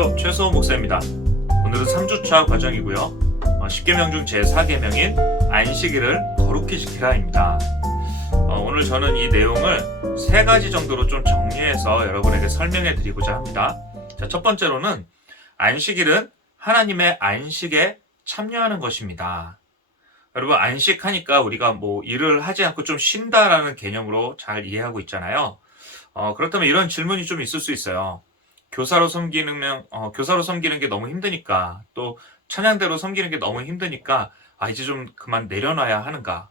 안녕하세요. 최수호 목사입니다. 오늘은 3주차 과정이고요. 10계명 중 제4계명인 안식일을 거룩히 지키라입니다. 오늘 저는 이 내용을 3가지 정도로 좀 정리해서 여러분에게 설명해 드리고자 합니다. 자, 첫 번째로는 안식일은 하나님의 안식에 참여하는 것입니다. 여러분, 안식하니까 우리가 일을 하지 않고 좀 쉰다라는 개념으로 잘 이해하고 있잖아요. 그렇다면 이런 질문이 좀 있을 수 있어요. 교사로 섬기는 게 너무 힘드니까, 또 찬양대로 섬기는 게 너무 힘드니까 이제 좀 그만 내려놔야 하는가?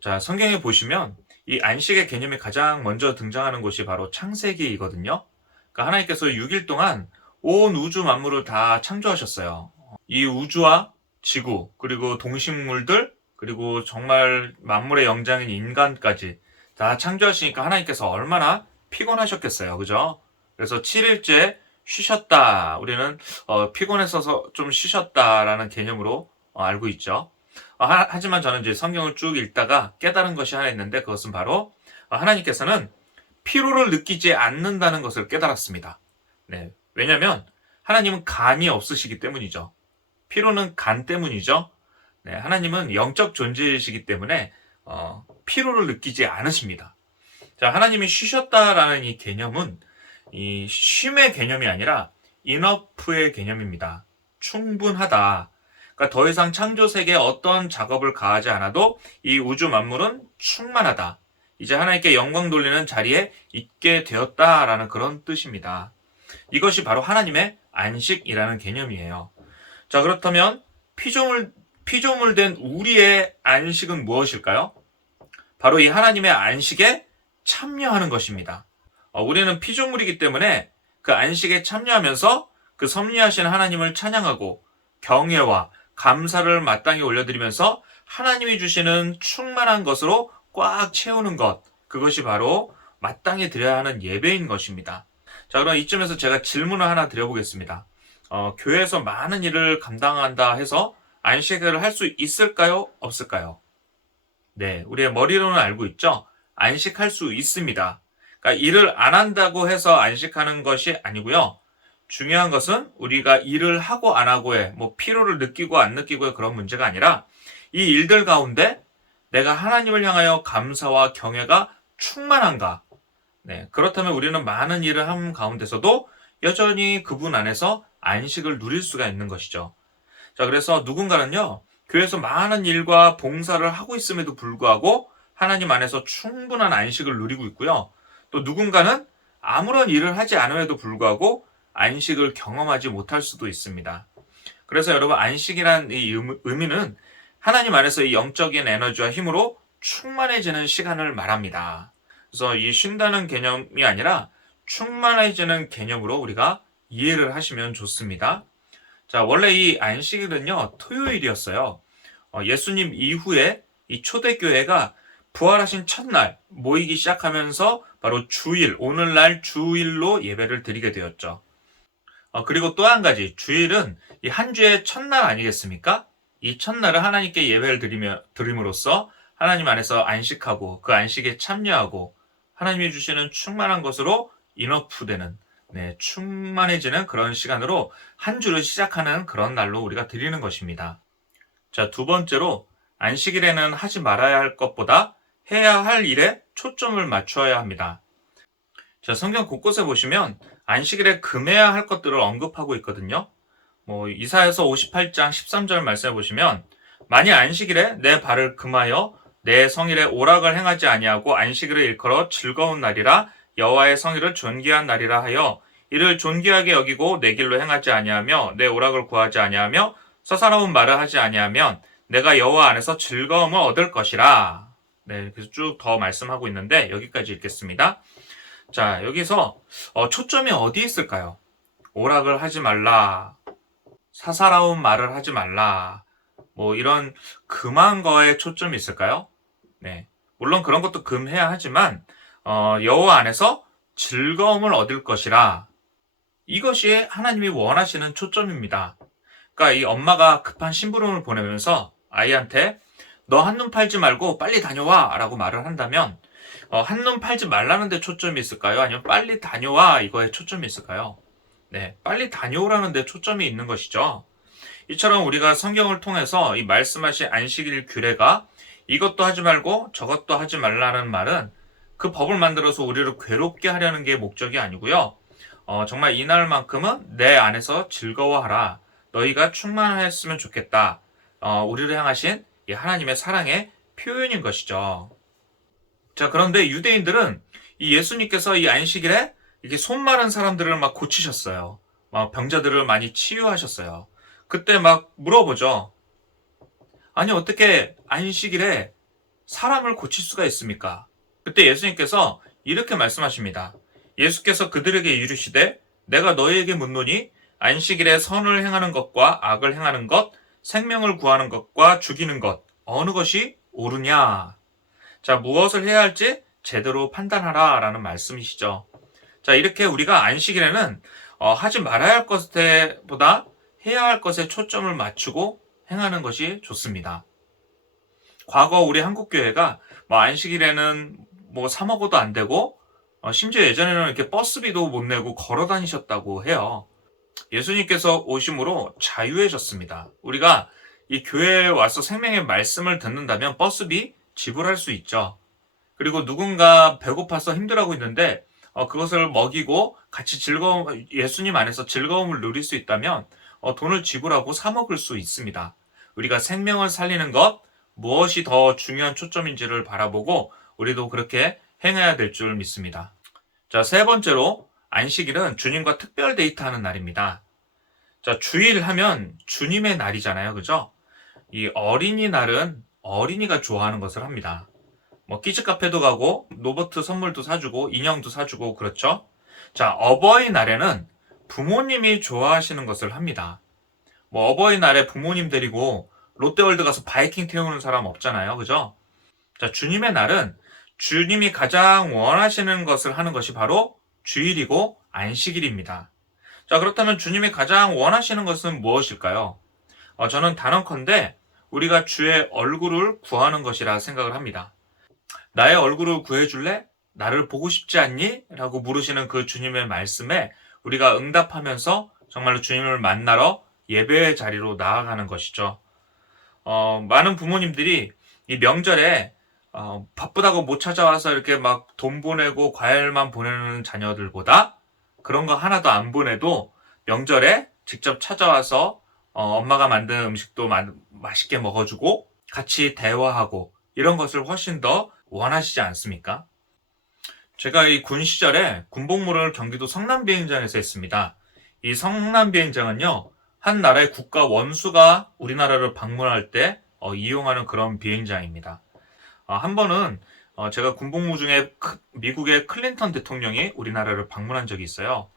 자, 성경에 보시면 이 안식의 개념이 가장 먼저 등장하는 곳이 바로 창세기이거든요. 그러니까 하나님께서 6일 동안 온 우주 만물을 다 창조하셨어요. 이 우주와 지구, 그리고 동식물들, 그리고 정말 만물의 영장인 인간까지 다 창조하시니까 하나님께서 얼마나 피곤하셨겠어요. 그죠? 그래서 7일째 쉬셨다. 우리는 피곤해서 좀 쉬셨다라는 개념으로 알고 있죠. 하지만 저는 이제 성경을 쭉 읽다가 깨달은 것이 하나 있는데, 그것은 바로 하나님께서는 피로를 느끼지 않는다는 것을 깨달았습니다. 네. 왜냐하면 하나님은 간이 없으시기 때문이죠. 피로는 간 때문이죠. 네. 하나님은 영적 존재이시기 때문에 피로를 느끼지 않으십니다. 자, 하나님이 쉬셨다라는 이 개념은 이 쉼의 개념이 아니라 인어프의 개념입니다. 충분하다. 그러니까 더 이상 창조 세계에 어떤 작업을 가하지 않아도 이 우주 만물은 충만하다. 이제 하나님께 영광 돌리는 자리에 있게 되었다라는 그런 뜻입니다. 이것이 바로 하나님의 안식이라는 개념이에요. 자, 그렇다면 피조물된 우리의 안식은 무엇일까요? 바로 이 하나님의 안식에 참여하는 것입니다. 우리는 피조물이기 때문에 그 안식에 참여하면서 그 섭리하신 하나님을 찬양하고 경외와 감사를 마땅히 올려드리면서 하나님이 주시는 충만한 것으로 꽉 채우는 것, 그것이 바로 마땅히 드려야 하는 예배인 것입니다. 자, 그럼 이쯤에서 제가 질문을 하나 드려보겠습니다. 교회에서 많은 일을 감당한다 해서 안식일을 할 수 있을까요? 없을까요? 네, 우리의 머리로는 알고 있죠? 안식할 수 있습니다. 그러니까 일을 안 한다고 해서 안식하는 것이 아니고요. 중요한 것은 우리가 일을 하고 안 하고의 피로를 느끼고 안 느끼고의 그런 문제가 아니라 이 일들 가운데 내가 하나님을 향하여 감사와 경외가 충만한가? 네, 그렇다면 우리는 많은 일을 한 가운데서도 여전히 그분 안에서 안식을 누릴 수가 있는 것이죠. 자, 그래서 누군가는요, 교회에서 많은 일과 봉사를 하고 있음에도 불구하고 하나님 안에서 충분한 안식을 누리고 있고요. 또 누군가는 아무런 일을 하지 않음에도 불구하고 안식을 경험하지 못할 수도 있습니다. 그래서 여러분, 안식이란 이 의미는 하나님 안에서 이 영적인 에너지와 힘으로 충만해지는 시간을 말합니다. 그래서 이 쉰다는 개념이 아니라 충만해지는 개념으로 우리가 이해를 하시면 좋습니다. 자, 원래 이 안식일은요, 토요일이었어요. 예수님 이후에 이 초대교회가 부활하신 첫날 모이기 시작하면서 바로 주일, 오늘날 주일로 예배를 드리게 되었죠. 그리고 또 한 가지, 주일은 이 한 주의 첫날 아니겠습니까? 이 첫날을 하나님께 예배를 드림으로써 하나님 안에서 안식하고 그 안식에 참여하고 하나님이 주시는 충만한 것으로 인어프되는, 충만해지는 그런 시간으로 한 주를 시작하는 그런 날로 우리가 드리는 것입니다. 자, 두 번째로 안식일에는 하지 말아야 할 것보다 해야 할 일에 초점을 맞추어야 합니다. 자, 성경 곳곳에 보시면 안식일에 금해야 할 것들을 언급하고 있거든요. 이사야서 58장 13절 말씀해 보시면, 만일 안식일에 내 발을 금하여 내 성일에 오락을 행하지 아니하고 안식일을 일컬어 즐거운 날이라 여호와의 성일을 존귀한 날이라 하여 이를 존귀하게 여기고 내 길로 행하지 아니하며 내 오락을 구하지 아니하며 서사로운 말을 하지 아니하면 내가 여호와 안에서 즐거움을 얻을 것이라. 네, 그래서 쭉 더 말씀하고 있는데 여기까지 읽겠습니다. 자, 여기서 초점이 어디에 있을까요? 오락을 하지 말라, 사사로운 말을 하지 말라, 이런 금한 거에 초점이 있을까요? 네, 물론 그런 것도 금해야 하지만 여호와 안에서 즐거움을 얻을 것이라, 이것이 하나님이 원하시는 초점입니다. 그러니까 이 엄마가 급한 심부름을 보내면서 아이한테 너 한눈 팔지 말고 빨리 다녀와 라고 말을 한다면 한눈 팔지 말라는 데 초점이 있을까요? 아니면 빨리 다녀와 이거에 초점이 있을까요? 네, 빨리 다녀오라는 데 초점이 있는 것이죠. 이처럼 우리가 성경을 통해서 이 말씀하신 안식일 규례가 이것도 하지 말고 저것도 하지 말라는 말은 그 법을 만들어서 우리를 괴롭게 하려는 게 목적이 아니고요. 정말 이날만큼은 내 안에서 즐거워하라. 너희가 충만하였으면 좋겠다. 우리를 향하신 이 하나님의 사랑의 표현인 것이죠. 자, 그런데 유대인들은 이 예수님께서 이 안식일에 이게 손 마른 사람들을 막 고치셨어요. 막 병자들을 많이 치유하셨어요. 그때 막 물어보죠. 아니, 어떻게 안식일에 사람을 고칠 수가 있습니까? 그때 예수님께서 이렇게 말씀하십니다. 예수께서 그들에게 이르시되 내가 너희에게 묻노니 안식일에 선을 행하는 것과 악을 행하는 것, 생명을 구하는 것과 죽이는 것 어느 것이 옳으냐? 자, 무엇을 해야 할지 제대로 판단하라 라는 말씀이시죠. 자, 이렇게 우리가 안식일에는 하지 말아야 할 것보다 해야 할 것에 초점을 맞추고 행하는 것이 좋습니다. 과거 우리 한국교회가 안식일에는 사 먹어도 안 되고 심지어 예전에는 이렇게 버스비도 못 내고 걸어 다니셨다고 해요. 예수님께서 오심으로 자유해졌습니다. 우리가 이 교회에 와서 생명의 말씀을 듣는다면 버스비 지불할 수 있죠. 그리고 누군가 배고파서 힘들어하고 있는데 그것을 먹이고 같이 예수님 안에서 즐거움을 누릴 수 있다면 돈을 지불하고 사 먹을 수 있습니다. 우리가 생명을 살리는 것, 무엇이 더 중요한 초점인지를 바라보고 우리도 그렇게 행해야 될 줄 믿습니다. 자, 세 번째로 안식일은 주님과 특별 데이트하는 날입니다. 자, 주일 하면 주님의 날이잖아요. 그죠? 이 어린이날은 어린이가 좋아하는 것을 합니다. 키즈 카페도 가고 로버트 선물도 사주고 인형도 사주고 그렇죠? 자, 어버이날에는 부모님이 좋아하시는 것을 합니다. 어버이날에 부모님 데리고 롯데월드 가서 바이킹 태우는 사람 없잖아요. 그죠? 자, 주님의 날은 주님이 가장 원하시는 것을 하는 것이 바로 주일이고 안식일입니다. 자, 그렇다면 주님이 가장 원하시는 것은 무엇일까요? 저는 단언컨대 우리가 주의 얼굴을 구하는 것이라 생각을 합니다. 나의 얼굴을 구해줄래? 나를 보고 싶지 않니? 라고 물으시는 그 주님의 말씀에 우리가 응답하면서 정말로 주님을 만나러 예배의 자리로 나아가는 것이죠. 많은 부모님들이 이 명절에 바쁘다고 못 찾아와서 이렇게 막 돈 보내고 과일만 보내는 자녀들보다 그런 거 하나도 안 보내도 명절에 직접 찾아와서 엄마가 만든 음식도 맛있게 먹어주고 같이 대화하고 이런 것을 훨씬 더 원하시지 않습니까? 제가 이 군 시절에 군복무를 경기도 성남비행장에서 했습니다. 이 성남비행장은요, 한 나라의 국가 원수가 우리나라를 방문할 때 이용하는 그런 비행장입니다. 한 번은 제가 군복무 중에 미국의 클린턴 대통령이 우리나라를 방문한 적이 있어요.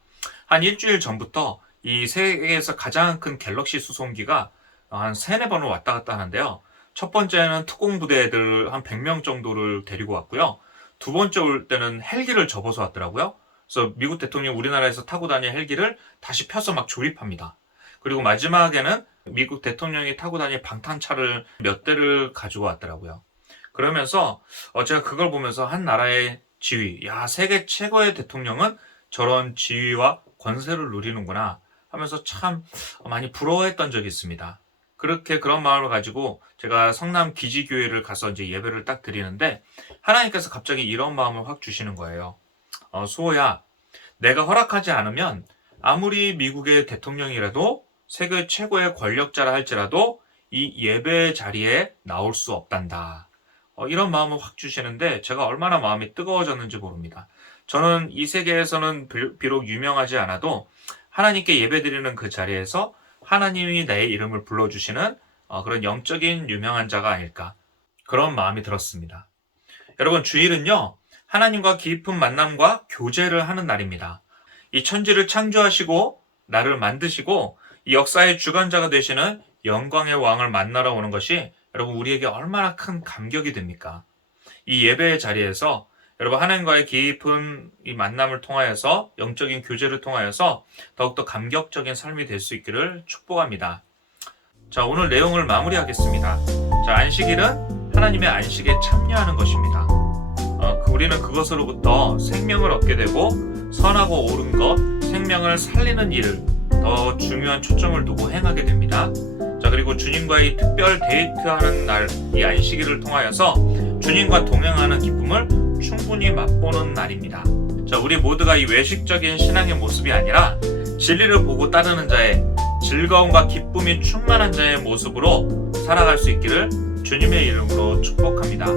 한 일주일 전부터 이 세계에서 가장 큰 갤럭시 수송기가 한 3-4번을 왔다 갔다 하는데요. 첫 번째는 특공부대들 한 100명 정도를 데리고 왔고요. 두 번째 올 때는 헬기를 접어서 왔더라고요. 그래서 미국 대통령이 우리나라에서 타고 다니는 헬기를 다시 펴서 막 조립합니다. 그리고 마지막에는 미국 대통령이 타고 다니는 방탄차를 몇 대를 가지고 왔더라고요. 그러면서 제가 그걸 보면서 한 나라의 지위, 세계 최고의 대통령은 저런 지위와 권세를 누리는구나 하면서 참 많이 부러워했던 적이 있습니다. 그런 마음을 가지고 제가 성남 기지교회를 가서 이제 예배를 딱 드리는데 하나님께서 갑자기 이런 마음을 확 주시는 거예요. 수호야, 내가 허락하지 않으면 아무리 미국의 대통령이라도 세계 최고의 권력자라 할지라도 이 예배 자리에 나올 수 없단다. 이런 마음을 확 주시는데 제가 얼마나 마음이 뜨거워졌는지 모릅니다. 저는 이 세계에서는 비록 유명하지 않아도 하나님께 예배드리는 그 자리에서 하나님이 내 이름을 불러주시는 그런 영적인 유명한 자가 아닐까, 그런 마음이 들었습니다. 여러분, 주일은요, 하나님과 깊은 만남과 교제를 하는 날입니다. 이 천지를 창조하시고 나를 만드시고 이 역사의 주관자가 되시는 영광의 왕을 만나러 오는 것이 여러분 우리에게 얼마나 큰 감격이 됩니까? 이 예배의 자리에서 여러분 하나님과의 깊은 이 만남을 통하여서 영적인 교제를 통하여서 더욱더 감격적인 삶이 될 수 있기를 축복합니다. 자, 오늘 내용을 마무리하겠습니다. 자, 안식일은 하나님의 안식에 참여하는 것입니다. 우리는 그것으로부터 생명을 얻게 되고 선하고 옳은 것, 생명을 살리는 일을 더 중요한 초점을 두고 행하게 됩니다. 자, 그리고 주님과의 특별 데이트하는 날, 이 안식일을 통하여서 주님과 동행하는 기쁨을 충분히 맛보는 날입니다. 자, 우리 모두가 이 외식적인 신앙의 모습이 아니라 진리를 보고 따르는 자의, 즐거움과 기쁨이 충만한 자의 모습으로 살아갈 수 있기를 주님의 이름으로 축복합니다.